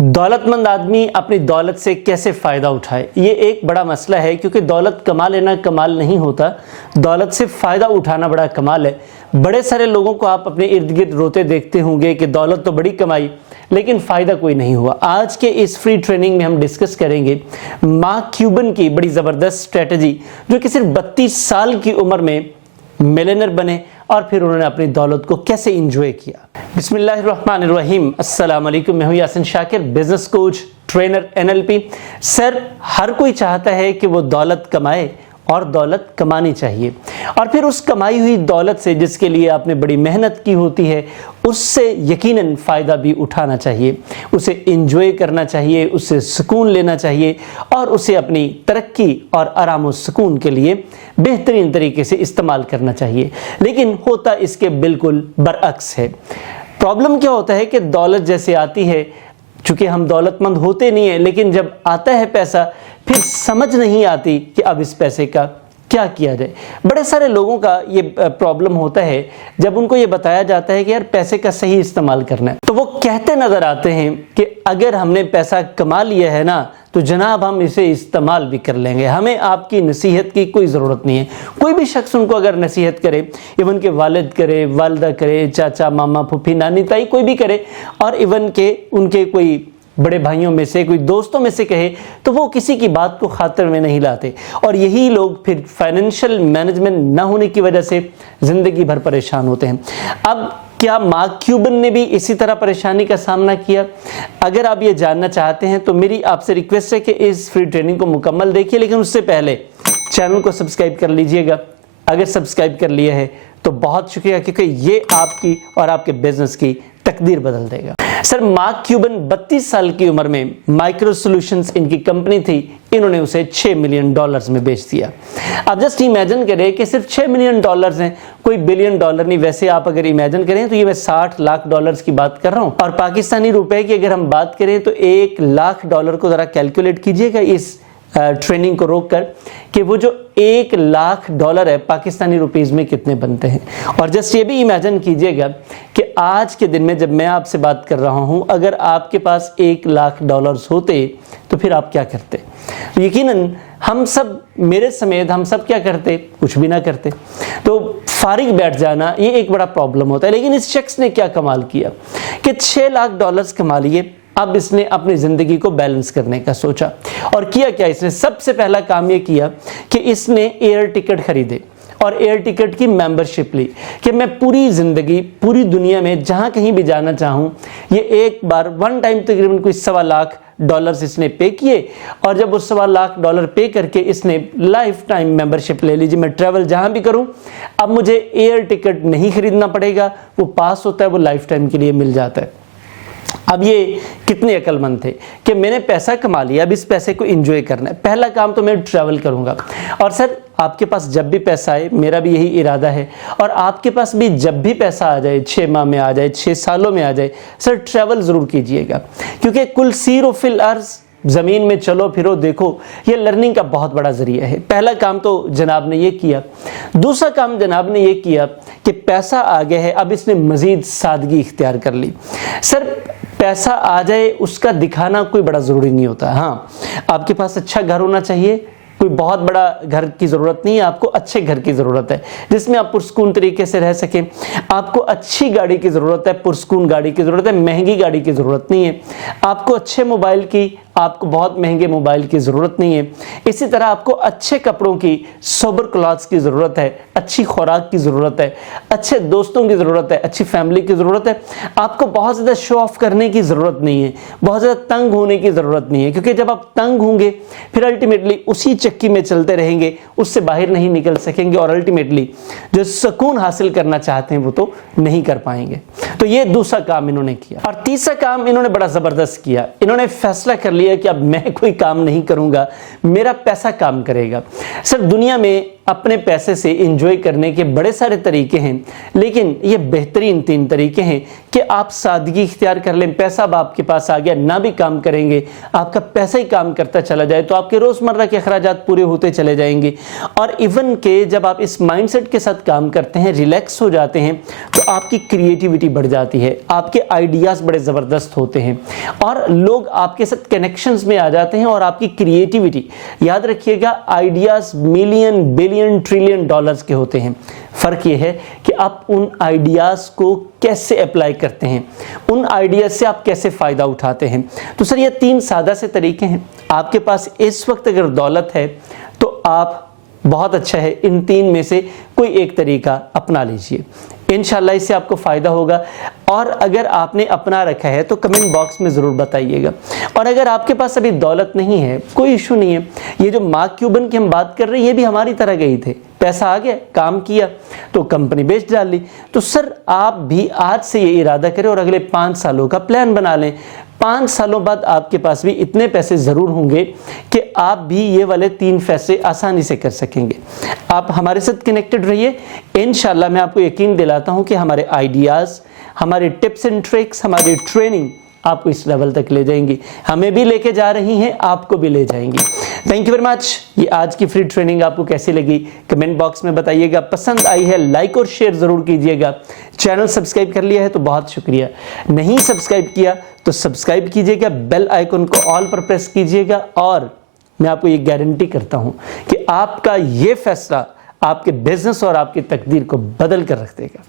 दौलत मंद आदमी अपनी दौलत से कैसे फ़ायदा उठाए, ये एक बड़ा मसला है, क्योंकि दौलत कमा लेना कमाल नहीं होता, दौलत से फ़ायदा उठाना बड़ा कमाल है। बड़े सारे लोगों को आप अपने इर्द गिर्द रोते देखते होंगे कि दौलत तो बड़ी कमाई लेकिन फ़ायदा कोई नहीं हुआ। आज के इस फ्री ट्रेनिंग में हम डिस्कस करेंगे मार्क क्यूबन की बड़ी ज़बरदस्त स्ट्रेटजी, जो कि सिर्फ 32 साल की उम्र में मिलियनर बने और फिर उन्होंने अपनी दौलत को कैसे इंजॉय किया। बिस्मिल्लाहिर्रहमानिर्रहीम, अस्सलाम वालेकुम। मैं हूं Yasin Shakir, business coach, trainer, NLP। Sir, हर कोई चाहता है कि वो दौलत कमाए और दौलत कमानी चाहिए, और फिर उस कमाई हुई दौलत से जिसके लिए आपने बड़ी मेहनत की होती है उससे यकीनन फ़ायदा भी उठाना चाहिए, उसे इंजॉय करना चाहिए, उससे सुकून लेना चाहिए और उसे अपनी तरक्की और आराम और सुकून के लिए बेहतरीन तरीके से इस्तेमाल करना चाहिए। लेकिन होता इसके बिल्कुल बरअक्स है। प्रॉब्लम क्या होता है कि दौलत जैसे आती है, चूँकि हम दौलतमंद होते नहीं हैं, लेकिन जब आता है पैसा फिर समझ नहीं आती कि अब इस पैसे का क्या किया जाए। बड़े सारे लोगों का ये प्रॉब्लम होता है, जब उनको ये बताया जाता है कि यार पैसे का सही इस्तेमाल करना है, तो वो कहते नज़र आते हैं कि अगर हमने पैसा कमा लिया है ना तो जनाब हम इसे इस्तेमाल भी कर लेंगे, हमें आपकी नसीहत की कोई ज़रूरत नहीं है। कोई भी शख्स उनको अगर नसीहत करे, इवन के वालिद करे, वालदा करे, चाचा, मामा, फूफी, नानी, ताई, कोई भी करे, और इवन के उनके कोई बड़े भाइयों में से, कोई दोस्तों में से कहे, तो वो किसी की बात को खातिर में नहीं लाते, और यही लोग फिर फाइनेंशियल मैनेजमेंट ना होने की वजह से ज़िंदगी भर परेशान होते हैं। अब क्या मार्क क्यूबन ने भी इसी तरह परेशानी का सामना किया? अगर आप ये जानना चाहते हैं तो मेरी आपसे रिक्वेस्ट है कि इस फ्री ट्रेनिंग को मुकम्मल देखिए, लेकिन उससे पहले चैनल को सब्सक्राइब कर लीजिएगा। अगर सब्सक्राइब कर लिया है तो बहुत शुक्रिया, क्योंकि ये आपकी और आपके बिजनेस की तकदीर बदल देगा। सर, मार्क क्यूबन 32 साल की उम्र में माइक्रो सॉल्यूशंस इनकी कंपनी थी, इन्होंने उसे $6 मिलियन में बेच दिया। अब जस्ट इमेजिन करें कि सिर्फ $6 मिलियन हैं, कोई बिलियन डॉलर नहीं। वैसे आप अगर इमेजिन करें तो ये मैं $60 लाख की बात कर रहा हूँ, और पाकिस्तानी रुपए की अगर हम बात करें तो $1 लाख को ज़रा कैलकुलेट कीजिएगा इस ट्रेनिंग को रोक कर कि वो जो $1 लाख है पाकिस्तानी रुपीज़ में कितने बनते हैं। और जस्ट ये भी इमेजिन कीजिएगा कि आज के दिन में जब मैं आपसे बात कर रहा हूँ, अगर आपके पास $1 लाख होते तो फिर आप क्या करते? तो यकीनन हम सब, मेरे समेत हम सब क्या करते? कुछ भी ना करते। तो फारिग बैठ जाना ये एक बड़ा प्रॉब्लम होता है। लेकिन इस शख्स ने क्या कमाल किया कि $6 लाख कमा लिए। अब इसने अपनी ज़िंदगी को बैलेंस करने का सोचा, और किया क्या इसने? सबसे पहला काम ये किया कि इसने एयर टिकट खरीदे और एयर टिकट की मेंबरशिप ली कि मैं पूरी ज़िंदगी, पूरी दुनिया में जहाँ कहीं भी जाना चाहूँ, ये एक बार वन टाइम तकरीबन कोई $1.25 लाख इसने पे किए, और जब वो $1.25 लाख पे करके इसने लाइफ टाइम मेंबरशिप ले लीजिए, मैं ट्रैवल जहाँ भी करूँ अब मुझे एयर टिकट नहीं खरीदना पड़ेगा, वो पास होता है, वो लाइफ टाइम के लिए मिल जाता है। अब ये कितने अक्लमंद थे कि मैंने पैसा कमा लिया, अब इस पैसे को एंजॉय करना है, पहला काम तो मैं ट्रैवल करूंगा। और सर, आपके पास जब भी पैसा आए, मेरा भी यही इरादा है, और आपके पास भी जब भी पैसा आ जाए, 6 माह में आ जाए, 6 सालों में आ जाए, सर ट्रैवल ज़रूर कीजिएगा, क्योंकि कुल सीरो फिल अर्ज़, ज़मीन में चलो फिरो देखो, ये लर्निंग का बहुत बड़ा ज़रिया है। पहला काम तो जनाब ने ये किया। दूसरा काम जनाब ने ये किया कि पैसा आ गया है, अब इसने मज़ीद सादगी इख्तियार कर ली। सर, पैसा आ जाए उसका दिखाना कोई बड़ा ज़रूरी नहीं होता। हाँ, आपके पास अच्छा घर होना चाहिए, कोई बहुत बड़ा घर की ज़रूरत नहीं है, आपको अच्छे घर की ज़रूरत है जिसमें आप पुरसकून तरीके से रह सकें। आपको अच्छी गाड़ी की ज़रूरत है, पुरसकून गाड़ी की ज़रूरत है, महंगी गाड़ी की ज़रूरत नहीं है। आपको अच्छे मोबाइल की, आपको बहुत महंगे मोबाइल की ज़रूरत नहीं है। इसी तरह आपको अच्छे कपड़ों की, सोबर क्लॉथ्स की ज़रूरत है, अच्छी खुराक की ज़रूरत है, अच्छे दोस्तों की ज़रूरत है, अच्छी फैमिली की ज़रूरत है। आपको बहुत ज़्यादा शो ऑफ करने की ज़रूरत नहीं है, बहुत ज़्यादा तंग होने की ज़रूरत नहीं है, क्योंकि जब आप तंग होंगे फिर अल्टीमेटली उसी चक्की में चलते रहेंगे, उससे बाहर नहीं निकल सकेंगे, और अल्टीमेटली जो सुकून हासिल करना चाहते हैं वो तो नहीं कर पाएंगे। तो ये दूसरा काम इन्होंने किया। और तीसरा काम इन्होंने बड़ा ज़बरदस्त किया, इन्होंने फैसला कर लिया कि अब मैं कोई काम नहीं करूंगा, मेरा पैसा काम करेगा। सर, दुनिया में अपने पैसे से एंजॉय करने के बड़े सारे तरीके हैं, लेकिन ये बेहतरीन 3 तरीके हैं कि आप सादगी इख्तियार कर लें। पैसा अब आपके पास आ गया, ना भी काम करेंगे, आपका पैसा ही काम करता चला जाए तो आपके रोज़मर्रा के अखराजात पूरे होते चले जाएंगे। और इवन के जब आप इस माइंडसेट के साथ काम करते हैं, रिलैक्स हो जाते हैं, तो आपकी क्रिएटिविटी बढ़ जाती है, आपके आइडियाज़ बड़े ज़बरदस्त होते हैं और लोग आपके साथ कनेक्शंस में आ जाते हैं। और आपकी क्रिएटिविटी, याद रखिएगा, ideas million billion trillion dollars के होते हैं। फ़र्क ये है कि आप उन आइडियाज़ को कैसे अप्लाई करते हैं, उन आइडियाज़ से आप कैसे फ़ायदा उठाते हैं। तो सर, ये 3 सादा से तरीके हैं। आपके पास इस वक्त अगर दौलत है तो आप, बहुत अच्छा है, इन 3 में से कोई एक तरीका अपना लीजिए, इंशाल्लाह इससे आपको फ़ायदा होगा। और अगर आपने अपना रखा है तो कमेंट बॉक्स में ज़रूर बताइएगा। और अगर आपके पास अभी दौलत नहीं है, कोई इशू नहीं है। ये जो मार्क क्यूबन की हम बात कर रहे हैं, ये भी हमारी तरह गए थे, पैसा आ गया, काम किया तो कंपनी बेच डाली। तो सर, आप भी आज से ये इरादा करें और अगले 5 सालों का प्लान बना लें। 5 सालों बाद आपके पास भी इतने पैसे ज़रूर होंगे कि आप भी ये वाले 3 फैसले आसानी से कर सकेंगे। आप हमारे साथ कनेक्टेड रहिए, इंशाल्लाह मैं आपको यकीन दिलाता हूँ कि हमारे आइडियाज़, हमारे टिप्स एंड ट्रिक्स, हमारी ट्रेनिंग आपको इस लेवल तक ले जाएंगी। हमें भी लेके जा रही हैं, आपको भी ले जाएंगी। Thank you very much. ये आज की फ्री ट्रेनिंग आपको कैसी लगी कमेंट बॉक्स में बताइएगा। पसंद आई है लाइक और शेयर ज़रूर कीजिएगा। चैनल सब्सक्राइब कर लिया है तो बहुत शुक्रिया, नहीं सब्सक्राइब किया तो सब्सक्राइब कीजिएगा, बेल आइकन को ऑल पर प्रेस कीजिएगा। और मैं आपको ये गारंटी करता हूँ कि आपका ये फैसला आपके बिजनेस और आपकी तकदीर को बदल कर रख देगा।